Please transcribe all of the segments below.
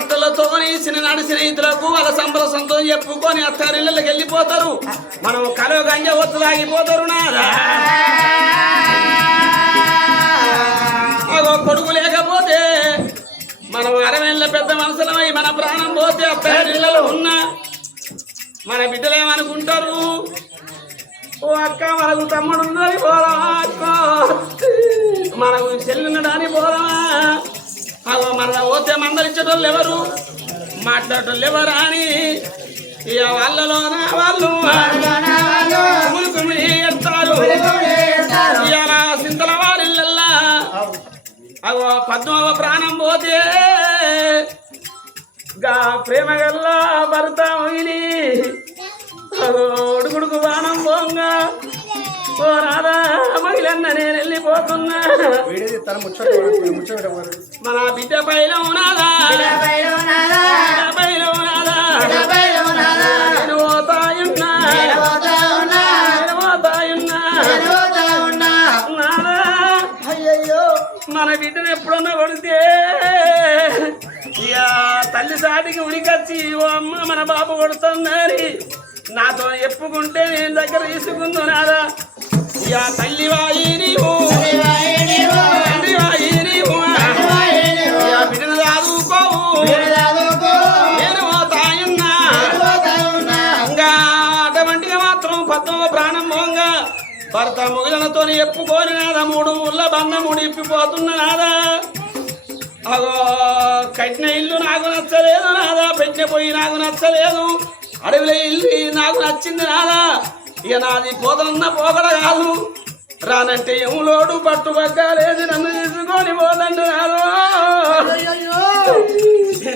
భక్తులతో ఇచ్చిన నాడు స్నేహితులకు వాళ్ళ సంబర సంతోషం చెప్పుకొని అత్తారిళ్ళకి వెళ్ళిపోతారు. మనం కలో గంజ ఒత్తు తాగిపోతారు నారా. కొడుకు లేకపోతే మనం అరవేళ్ళ పెద్ద మనసులమై మన ప్రాణం పోతే అత్తారిళ్ళలో ఉన్న మన బిడ్డలేమనుకుంటారు? ఓ అక్క మనకు తమ్ముడు ఉన్నది పోదామా అక్క. మనకు చెల్లున్నడాని పోదామా అగో మన పోతే మందలిచ్చేటోళ్ళు ఎవరు? మాట్లాడటోళ్ళు ఎవరు అని? ఇక వాళ్ళలోన వాళ్ళు కుమిలి ఎత్తారు. ఇవాళ సింతల వారిల్లల్లా. అగో పద్మవ ప్రాణం పోతే గా ప్రేమ గల్లా భర్త అగో ఉడుకుడుకు బాణం పోంగా. ఓ రాధా మహిళన్న నేను వెళ్ళిపోతున్నా. మన బిడ్డ పైన ఉన్నాదా పైన ఉన్నాదా నేను పోతాయున్నా నేను పోతాయున్నా నాదా అయ్యయ్యో. మన బిడ్డను ఎప్పుడన్నా కొడితే ఇక తల్లి సాటికి ఉడికొచ్చి ఓ అమ్మ మన బాబు కొడుతుందని నాతో చెప్పుకుంటే నేను దగ్గర తీసుకుందు నాదా ఇక తల్లి వాయి నీవు. తండ్రి వాయి నీవు. ఇక బిడ్డను దాదుకోవు నేను పోతాయున్నా ఇంకా అటువంటిగా మాత్రం పద్మ ప్రాణం పోంగా భర్త ముగిలనతో ఎప్పుకొని నాదా మూడు ముళ్ళ బంధం ముడిపిపోతున్న నాదా. అగో కట్టిన ఇల్లు నాకు నచ్చలేదు నాదా. పెట్టిన పొయ్యి నాకు నచ్చలేదు. అడవిలో ఇల్లు నాకు నచ్చింది నాదా. ఇక నాది పోతనన్న పోకడ కాదు. రానంటే ఎములోడు పట్టు పక్కలేదు నన్ను తీసుకొని పోదండు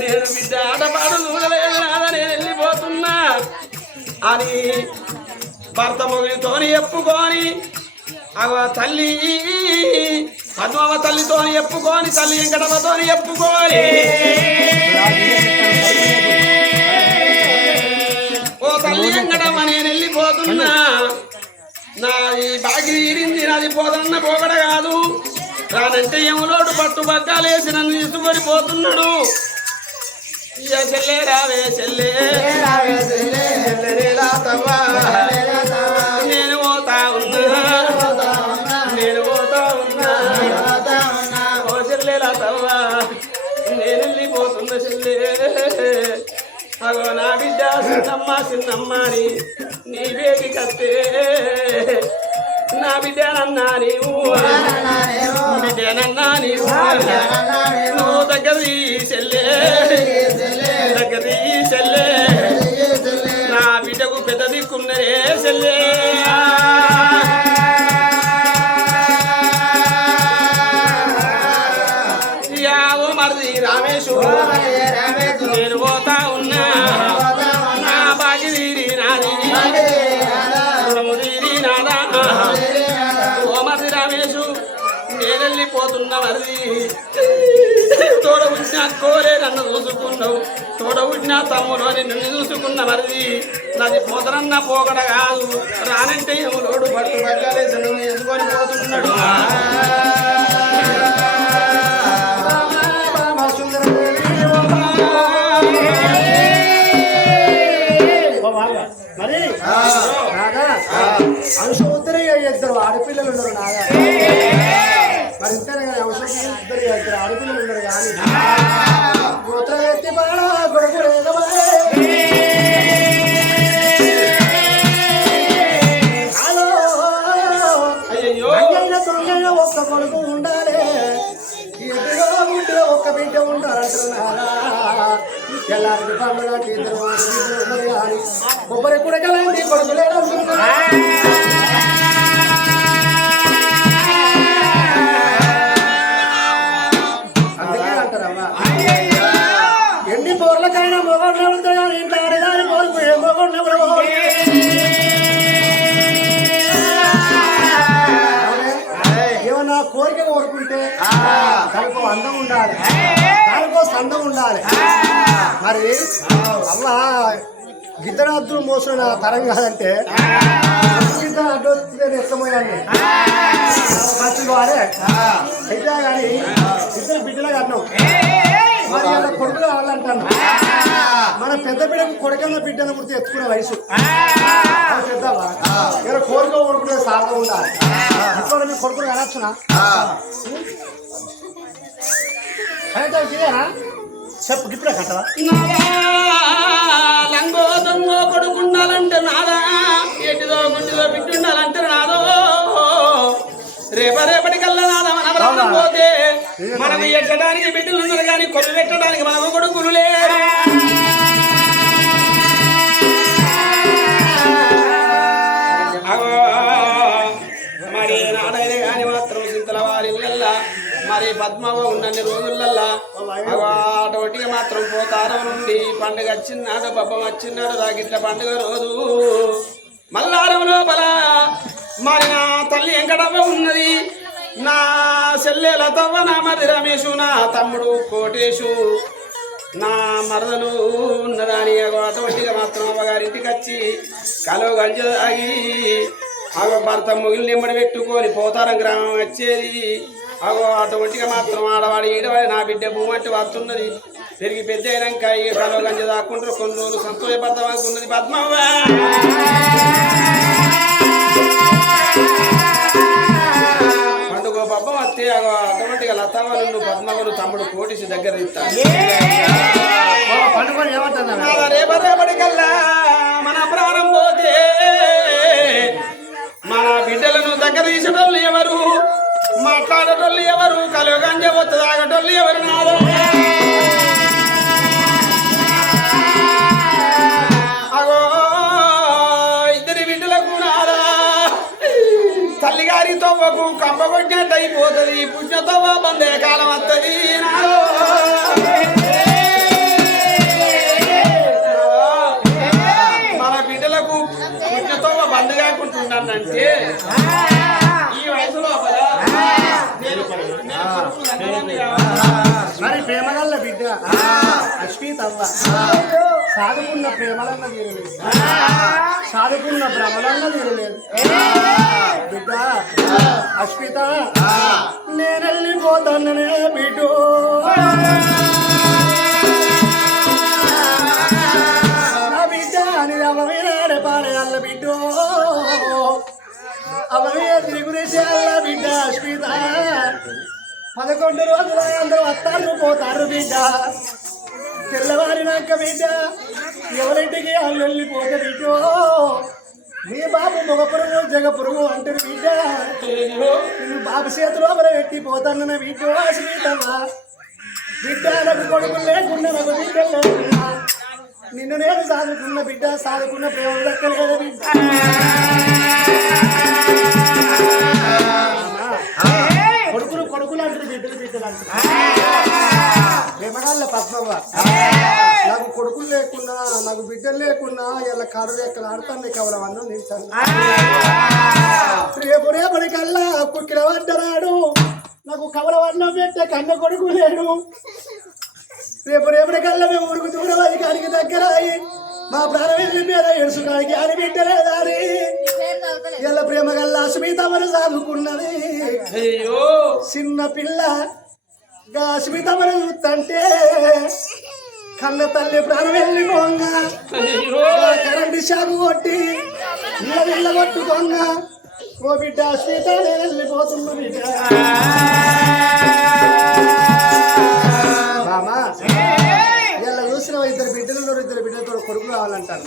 నేను బిడ్డ ఆటపాడు చూడలేదు నాదా నేను వెళ్ళిపోతున్నా. అని భర్త మొగిలితోని ఎప్పుకొని అవ తల్లి పద్మవ తల్లితోని ఎప్పుకొని తల్లి వెంకటమ్మతోని ఎప్పుకొని ఓ తల్లి వెంకటమ్మ నేను వెళ్ళిపోతున్నా నాది బాగి తీరింది నాది పోదన్న పోగడ కాదు. రానంటే ఎములోడు పట్టు బగ్గాలేసి నన్ను తీసుకొని పోతున్నాడు. ఇక చెల్లే రావే చెల్లే. నేను పోతా ఉన్నా. నేను పోతా ఉన్నా. ఓ చెల్లెలా తవ్వా. నేను వెళ్ళిపోతున్న చెల్లే. అగో నా బిడ్డ చిన్నమ్మ చిన్నమ్మ అని నీ వేడి కత్తే. నా బిడ్డనన్నా నీవు బిడ్డనన్నా నీవు నువ్వు దగ్గర చెల్లే. దగ్గర చెల్లే. నా బిడ్డకు పెద్ద దిక్కున్నరే చెల్లే. యావో మరిది రామేశ్వర మరిది తోడ ఉట్టిన కోరే నన్ను చూసుకున్నావు తోడ ఉట్టిన తమ్ముడు నిన్ను చూసుకున్న మరిది నాది పోతనన్న పోగడ కాదు. రానంటే ఎవరోడు పట్టు పట్టాలేసి నన్ను ఎదుకొని పోతున్నాడు. మరి అంశోత్తరి ఇద్దరు ఆడపిల్లలు ఉన్నారు నాదా మరి ఇంతనే కదా అంశోత్తరి ఇద్దరు ఇద్దరు ఆడపిల్లలు ఉన్నారు కానీ. గోత్ర ఎత్తి బాడ కొడుకు ఒక్క కొడుకు ఉండాలి. ఎదురుగా గుడ్డిలో ఒక్క బిడ్డ ఉండాలంటున్నారా? ఎల్లారికి పండుగ ఇద్దరు కొబ్బరి కుడకలండి కొడుకు గిద్దరు మోసిన నా తరం కాదంటే గిద్దరు అడ్డు ఖర్చులు వాడే అయితే కానీ ఇద్దరు బిడ్డలే కట్టినాం మరి ఇలా కొడుకు కావాలంటాను మన పెద్ద బిడ్డకు కొడుకన్న బిడ్డను గుర్తు ఎత్తుకునే వయసు. పెద్దవా? ఇలా కోరిక కొడుకునే సాగు ఉండాలి ఇప్పుడు మీ కొడుకులు కనొచ్చునా? అయితే చెప్పు గిప్పుడే కట్టవా? లంగో దొంగో కొడుకుండాలంటే నాదా? ఎటిదో గుడ్డిదో బిడ్డుండాలంటే నాదో? రేప రేపటి కల్లా నాద మన పోతే? మనకు ఎట్టడానికి బిడ్డలు ఉన్నారు కానీ కొలు పెట్టడానికి మనకు కొడుకులు లేరు? మరి పద్మవ ఉన్నన్ని రోజులల్లా అగో మాత్రం పోతారం నుండి పండుగ వచ్చినాడు బబ్బం వచ్చినాడు రాగిట్ల పండుగ రోజు. మల్లారం లోపల మరి నా తల్లి వెంకటమ్మ ఉన్నది. నా చెల్లె లతవ్వ నా మరి రమేషు నా తమ్ముడు కోటేశు. నా మరదలు ఉన్నదాని అటువంటిగా మాత్రం అమ్మగారింటికి వచ్చి కలువ గంజ ఆగి అగో భర్త ముగిలి నిమ్మడి పెట్టుకొని పోతారం గ్రామం వచ్చేది. అగో అటువంటిగా మాత్రం ఆడవాడి ఈడవాడి నా బిడ్డ భూమంటే వస్తున్నది పెరిగి పెద్ద అయినాక ఈ కలో గంజ దాక్కుంటారు. కొన్ని రోజులు సంతోషపడతాం అనుకున్నది పద్మవ్వ. పండుగ పబ్బం వస్తే అగో అటువంటిగా లతవ్వలు పద్మవలు తమ్ముడు కోటిసి దగ్గర ఇస్తాను రేపటి కల్లా మన ప్రాణం పోతే మన బిడ్డలను దగ్గర తీసేటోళ్ళు ఎవరు? మాట్లాడేటోళ్ళు ఎవరు? కలుగంజ ఒత్తు తాగటోళ్ళు ఎవరు? నాదో. అగో ఇద్దరి బిడ్డలకు నాదా. తల్లిగారి తవ్వకు కంప కొట్టినట్టు అయిపోతుంది పుణ్య తవ్వ బందే కాలం వస్తుంది నాదో. ప్రేమగల్ల సాధుకున్న ప్రేమలన్న తీరలేదు. సాధుకున్న భ్రమలన్న తీరలేదు. బిడ్డ అశ్విత నేనెళ్ళిపోతాననే బిడ్డ పదకొండు రోజుల అందరూ వస్తారు పోతారు బిడ్డ. తెల్లవారినాక బిడ్డ ఎవరింటికి వాళ్ళు పోతారు బిడ్డ? నీ బాబు మగ పురుగు జగ పురుగు అంటారు బిడ్డ. బాబు చేతిలో పెట్టి పోతానన్న బిడ్డ అశ్వితమ్మా బిడ్డ నాకు కొడుకు లేకుండా నాకు బిడ్డ లేకుండా నిన్ను నేను సాదుకున్న బిడ్డ సాదుకున్న ప్రేమ దక్కలేదు బిడ్డ. బిడ్డలు ప్రేమగాళ్ళ పద్మవ్వ. నాకు కొడుకులు లేకున్నా నాకు బిడ్డలు లేకున్నా ఇలా కరు రెక్కలు ఆడతాను నీకు ఎవరు అన్నం నిలిచాను రేపు రేపటికల్లా కుక్కిల పడ్డరాడు నాకు కవల వర్ణం పెట్టే కన్న కొడుకు లేడు. రేపు రేపటికల్లా మేము ఉడుకు దూరం అధికారికి దగ్గర అయ్యి మా ప్రాణం మీద ఎడుసుకానికి అని బిడ్డలేదాని ఇలా ప్రేమ గల్లా సుమితమని చదువుకున్నది అయ్యో చిన్న పిల్ల గా సుమితమని చూస్తుంటే కన్న తల్లి ప్రాణం వెళ్ళిపోంగా. అయ్యో కరెంటు షాకు కొట్టి ఇళ్ళ ఇళ్ళ కొట్టుకోంగా. ఓ బిడ్డ సీత వెళ్ళిపోతున్నా బిడ్డ. మామా ఇలా చూసిన ఇద్దరు బిడ్డలు ఇద్దరు బిడ్డలతో కొడుకు కావాలంటారు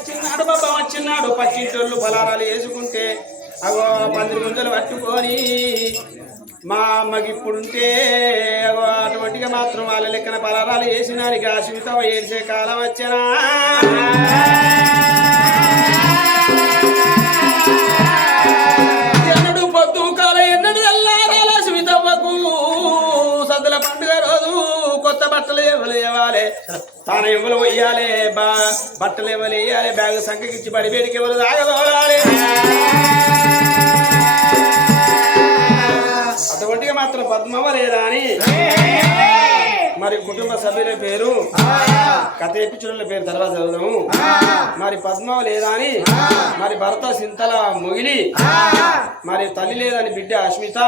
వచ్చినాడు బాబా వచ్చినాడు. పక్కింటోళ్ళు బలారాలు వేసుకుంటే అగో పందిరి గుంజలు పట్టుకొని మా అమ్మకి ఇప్పుడుంటే అగో అటువంటిగా మాత్రం వాళ్ళ లెక్కన పలారాలు వేసినానికి కాశ్మితవ్వ ఏడ్చే కాలం వచ్చినా. బట్టలు ఇవ్వలేవాలి తాను ఇవ్వలు వేయాలి బా బట్టలు ఇవ్వలు వేయాలి బ్యాగ్ బడి బేడికి ఇవ్వలు తాగదోలాలి అటువంటిగా మాత్రం పద్మవ లేదా అని? మరి కుటుంబ సభ్యుల పేరు కథ ఎప్పించుల పేరు తర్వాత చదువుదాము. మరి పద్మ లేదా అని మరి భర్త సింతల మొగిలి. మరి తల్లి లేదని బిడ్డ అస్మిత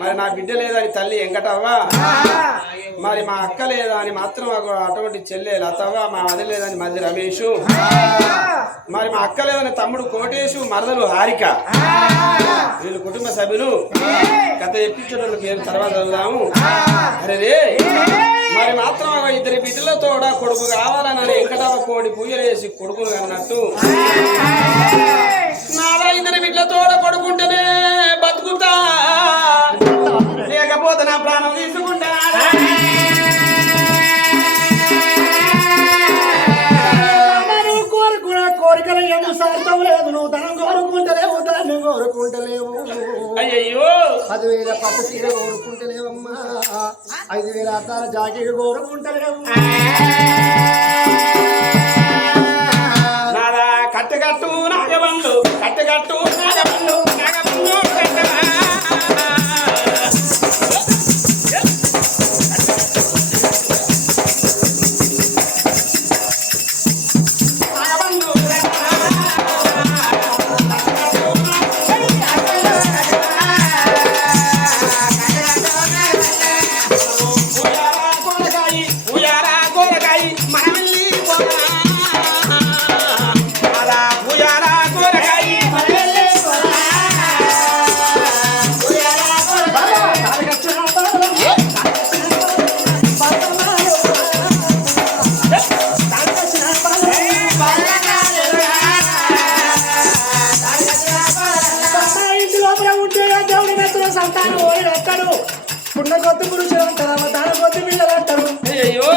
మరి నా బిడ్డ లేదని తల్లి వెంకటవ్వ. మరి మా అక్క లేదా అని మాత్రం అటువంటి చెల్లె లతవ్వ మా అది లేదని మధ్య రమేష్. మరి మా అక్క లేదని తమ్ముడు కోటేశు మరదలు హారిక. వీళ్ళు కుటుంబ సభ్యులు. గత ఎప్పించడం పేరు తర్వాత చదువుదాము? అరే రే. మరి మాత్రం ఇద్దరి బిడ్డలతో కొడుకు కావాలని వెంకటవ్వ కోడి పూజలు చేసి కొడుకును అన్నట్టు నాలా ఇద్దరి బిడ్డలతో కొడుకుంటేనే బతుకుతా. లేకపోతే నా ప్రాణం తీసుకుంటా. కోరుకున్న కోరికలు ఎందుకు సార్థం లేదు? నువ్వు ధనం కోరుకుంటలేవు తను కోరుకుంటలేవు. అయ్యయ్యో. పదివేల పట్టు చీర కోరుకుంటలేవమ్మా ఐదు వేల అద్దాల జాకెట్ కోరుకుంటలేవు దేవుడి సంతానం ఓడి ఎక్కడు పున్న కొద్ది పురుషులు అంటారు దాని కొత్త పిల్లలు అంటారు. అయ్యో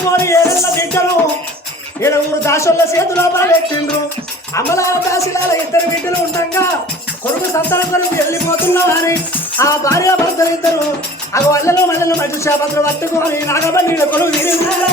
బారెట్ల కట్టుకొని ఏడల్ల బిడ్డలు ఏడుగురు దాసుల చేతుల బాలెట్టిండ్రు అమలాల దాసిలాల ఇద్దరు బిడ్డలు ఉండగా కొడుకు సంతాన కొరకు వెళ్ళిపోతున్నావు అని ఆ భార్య భర్తలు ఇద్దరు. ఆ వల్లలు మల్లెలు మధ్య చేపలు పట్టుకొని నాగబండి కొడుకు విరిగినారు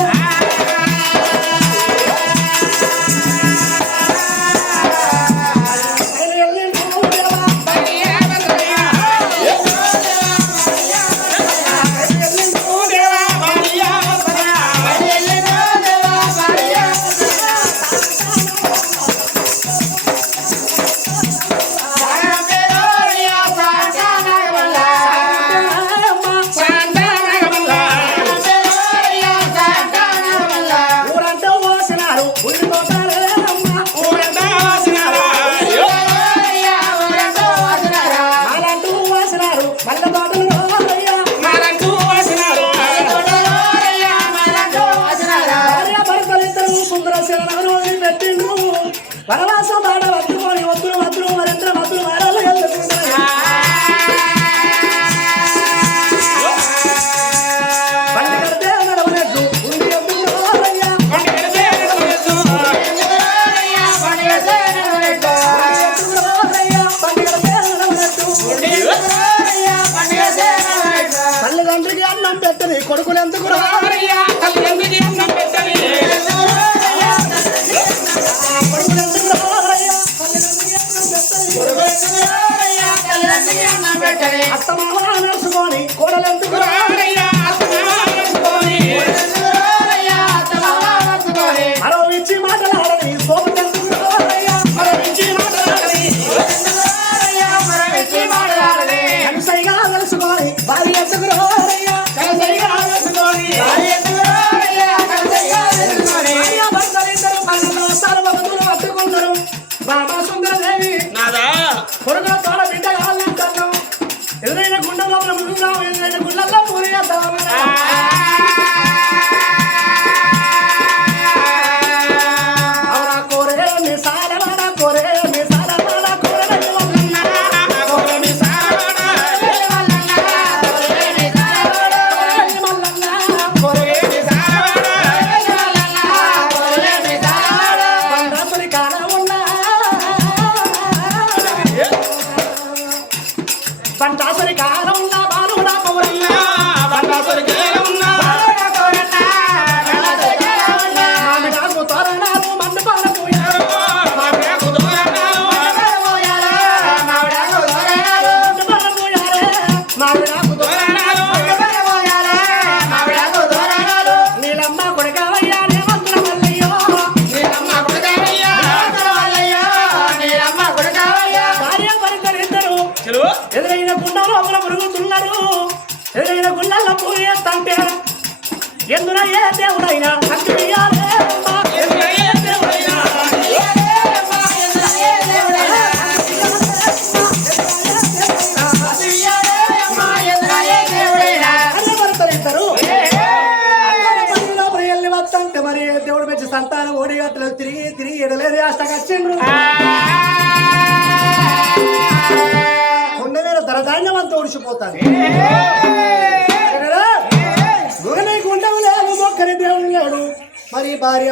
అన్నం మురుగుతున్నారు ఎదురైన గుండెల్లో పూజ చేస్తంటే ఎందున ఏ దేవుడైనా?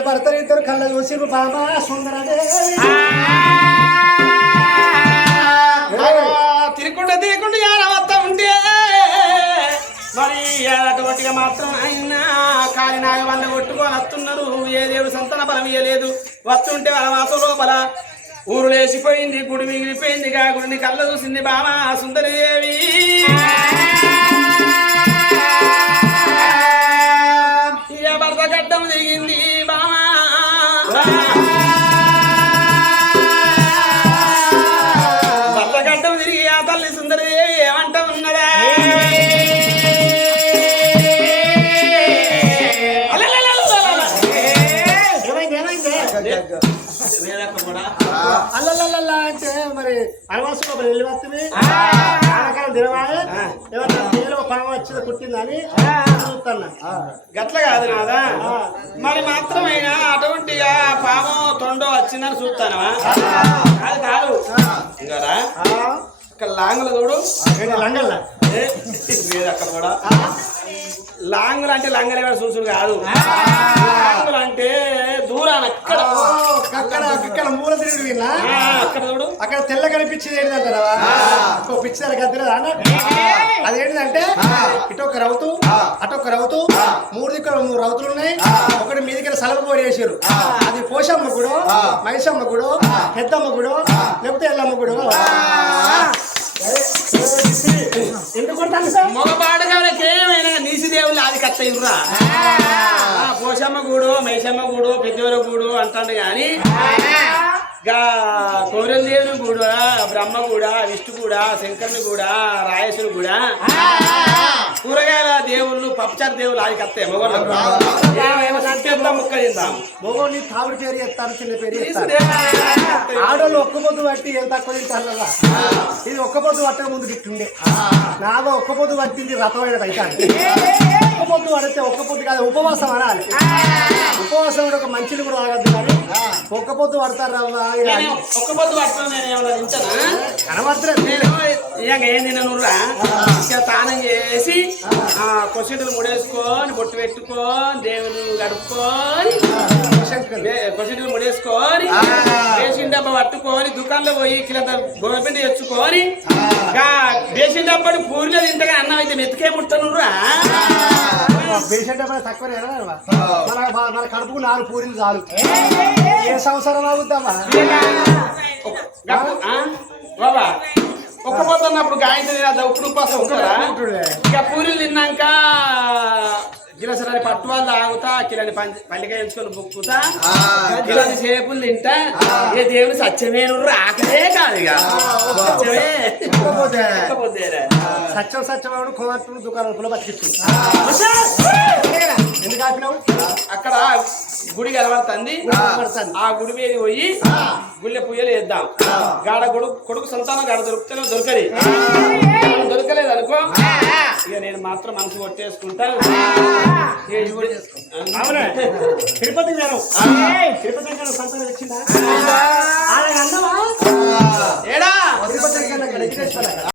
భర్తలు ఇద్దరు కళ్ళ చూసిరు బాబా సుందరదేవి. తిరుకుంటే తిరుకుంటే యారవత్త ఉంటే? మరి అటువంటిగా మాత్రం అయినా కాలి నాగ కొట్టుకొని వస్తున్నారు. ఏ దేవుడు సంతాన బలం ఇయ్యలేదు. వస్తుంటే వాళ్ళ వాసు లోపల ఊరు లేచిపోయింది గుడి మిగిలిపోయింది కా గుడిని కళ్ళ చూసింది బామా సుందరదేవి. భర్త గడ్డం దిగింది బామా తిరిగి ఆ తల్లి సుందరదేవి ఏమంట ఉన్నదా? అంటే మరి అనవాసం వెళ్ళి వస్తుంది కుట్టిందని చూస్తున్నా గట్ల కాదు నాదా మరి మాత్రమైనా? అటువంటిగా పాము తొండో వచ్చిందని చూస్తానవా? అది కాదు. ఇంకారా ఇక్కడ లాంగుల చూడు. లంగల్ల? వేదక్క కూడా. లాంగులు అంటే లంగలేవాడు చూసుడు కాదు. లాంగులు అంటే దూరాన అక్కడ. అక్కడ అక్కడ మూల తిరుగుడు అక్కడ చూడు. అక్కడ తెల్ల కనిపించేది ఏంటంటారా ఇంకో పిక్చర్ గద్దెలు అన్న? అదేంటంటే ఇటు ఒక రౌతు అటు ఒక రౌతు మూడు దిక్కుల మూడు రౌతులు ఉన్నాయి. ఒకటి మీదికి సలభ పోరు వేసారు అది పోషమ్మ గుడు మైసమ్మ గుడు పెద్దమ్మ గుడు లేకపోతే ఎల్లమ్మ గుడు మగపాడగాళ్ళకి ఏమైనా నీసి దేవుళ్ళు ఆది కత్త ఇర్రా పోషమ్మ గూడు మైసమ్మ గూడు పెద్దవర గూడు అంటాడు గాని. గా కూడా బ్రహ్మ కూడా విష్ణు కూడా శంకరుని కూడా రాయేశ్వరు కూడా. కూరగాయల దేవుళ్ళు పప్పుచారు దేవుళ్ళు ముక్క తిందాం. మగోని తావుడి పేరు ఎత్తారు చిన్న పేరు. ఆడోళ్ళు ఒక్క పొద్దు పట్టి ఎంత తక్కువ తింటారు కదా. ఇది ఒక్క పొద్దు పట్టక ముందు గిట్టుండే నాదో ఒక్క పొద్దు పట్టింది రథమైన అయితే ఒక్క పొద్దు పడితే ఒక్క పొద్దు కాదు ఉపవాసం అనాలి. ఉపవాసం కూడా ఒక మంచిది కూడా తాగద్దు కానీ ఒక్క పొద్దు పడతారు ఒక్క పొద్దు కనబడతలేదు నేను. ఇక ఏం స్నానం చేసి ఆ. కొసిటలు ముడేసుకొని బొట్టు పెట్టుకొని దేవుని గడుపుకొని కొసిటలు. ముడేసుకొని బేసిన్ డబ్బా పట్టుకొని దుకాణంలో పోయి కిలో గోడపిండి తెచ్చుకొని ఇక బేసిన్ డబ్బాడు పూరిలో తింటగా అన్నం అయితే మెతుకే ముట్టనురా పేషెంట్ ఏమైనా తక్కువ మన మన కడుపుకు నాలుగు పూరీలు చాలు. ఏ సంవత్సరం అవుద్దామా? బాబా ఒక్క పొద్దు అన్నప్పుడు గాయంత్రి ఇప్పుడు ఉపాసం. ఇక పూరీలు తిన్నాక గిలసరాని పట్టు వాళ్ళు తాగుతా కిలని పల్లికాయ ఎంచుకొని బుక్కుతా కిలని చేపులు తింటా. ఏ దేవుడు సత్యమేను రాకలే కాదు ఇక. సత్యమే. సత్యం సత్యమాడు కోమర్పుడు దుకాణం బతికిస్తుంది. ఎందుకు ఆపినావు? అక్కడ గుడి కనబడుతుంది. ఆ గుడి మీద పోయి గుళ్ళె పుయ్యలు వేద్దాం గాడ కొడుకు కొడుకు సంతానం గాడ దొరుకుతానో దొరకది దొరకలేదు అనుకో ఇక నేను మాత్రం మనసు కొట్టేసుకుంటా ఇక ఇది- అవునే? తిరుపతి వేరు తిరుపతి సంతానం ఇచ్చిందా? ఏడా?